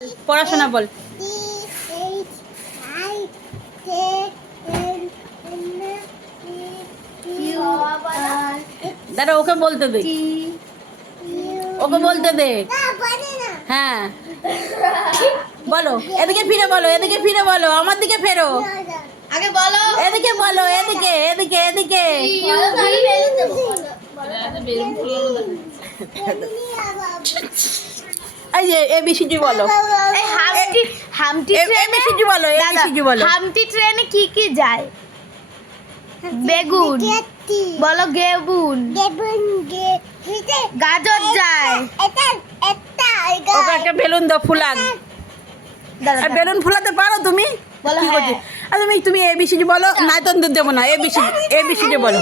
পড়াশোনা বল। দাঁড়া ওকে বলতে দে, ওকে বলতে দে। হ্যাঁ বলো, এদিকে ফিরে বলো, এদিকে ফিরে বলো, আমার দিকে ফেরো। আগে বলো, এদিকে বলো, এদিকে এদিকে এদিকে। এই যে এবিসিডি বলো। হামটি এবিসিডি বলো, এবিসিডি বলো। হামটি ট্রেনে কি কি যায়? বেগুন বলো, গেবুন গাজর যায়। ওকে একটা বেলুন দাও, ফুলান। আর বেলুন ফুলাতে পারো তুমি? বলো কি করছো? আর তুমি এবিসিডি বলো, নাই তো দেবো না। এবিসিডি এবিসিডি বলো।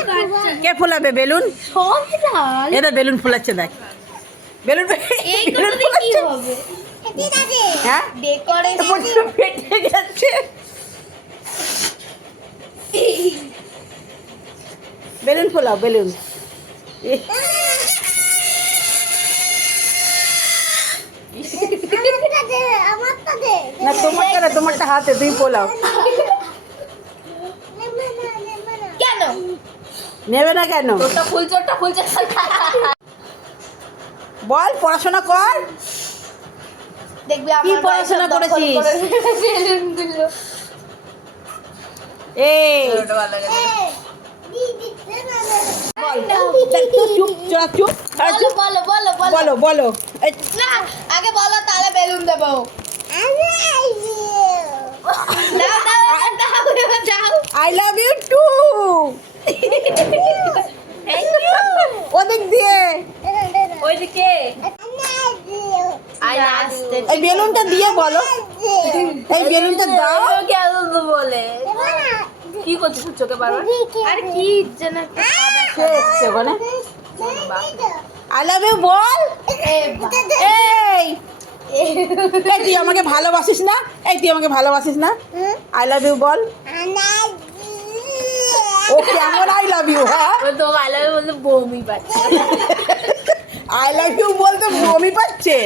কে ফুলাবে বেলুন? এটা বেলুন ফুলাচ্ছে, দেখ বেলুন বেলুন ফুলাচ্ছে। হ্যাঁ ফেটে গেছে। বেলুন ফোলাও, বেলুন। না তোমারটা না, তোমারটা হাতে, তুমি ফোলাও। কেন নেবে না কেন? ওটা ফুলছে বল, পড়াশোনা কর। দেখবি কি পড়াশোনা করেছিস? এই চুপ বলো বলো বলো বলো বলো। না, আগে বলো, তাহলে বেলুন দেবো। দাও দাও দাও। I love you too. ওদিক দিয়ে ওইদিকে এই বেলুনটা দিয়ে বলো, এই বেলুনটা দাও। বলে কি করছিস চোখে বারবার? আরে কি যেন ওখানে আই লাভ ইউ বল। এই তুই আমাকে ভালোবাসিস না? এই তুই আমাকে ভালোবাসিস না? আই লাভ ইউ বল। ও কেমন আই লাভ ইউ? হ্যাঁ ও তো আই লাভ ইউ বলতে বমি পাচ্ছে। আই লাভ ইউ বলতে বমি পাচ্ছে।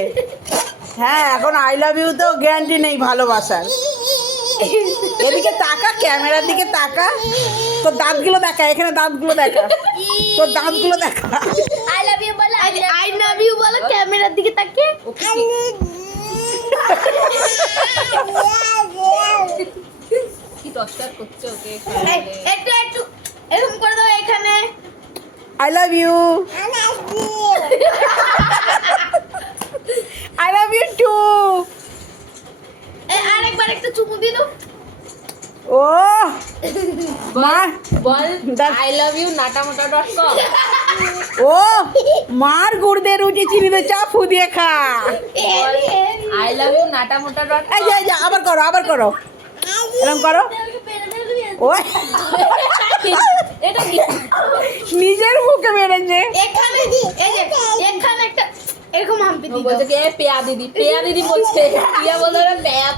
হ্যাঁ, এখন আই লাভ ইউ তো গ্যারান্টি নেই ভালোবাসার। এদিকে তাকা, ক্যামেরার দিকে তাকা। তোর দাঁতগুলো দেখা, এখানে দাঁতগুলো দেখা, তোর দাঁতগুলো দেখা। আই লাভ ইউ বলো, আই লাভ ইউ বলো ক্যামেরার দিকে তাকিয়ে। কি দশটার করছে ওকে? একটু একটু এরকম করে দাও এখানে। I love you, I love you too. আরেকবার একটা চুমু দিয়ে দাও। ও মা বল আই লাভ ইউ natamota.com। ও মার গুড়দের উঠে চিনিতে চাপু দিয়ে খা। I love you natamota.com। এই যে আবার করো, আবার করো, এরকম করো। ও এটা কি? নিজের মুখে মেরেছে। এখানে এই যে এখানে একটা এরকম হাম্পি দিদি বলছে, কে পেয়া দিদি, পেয়া দিদি বলছে। পিয়া বলছে পেয়া।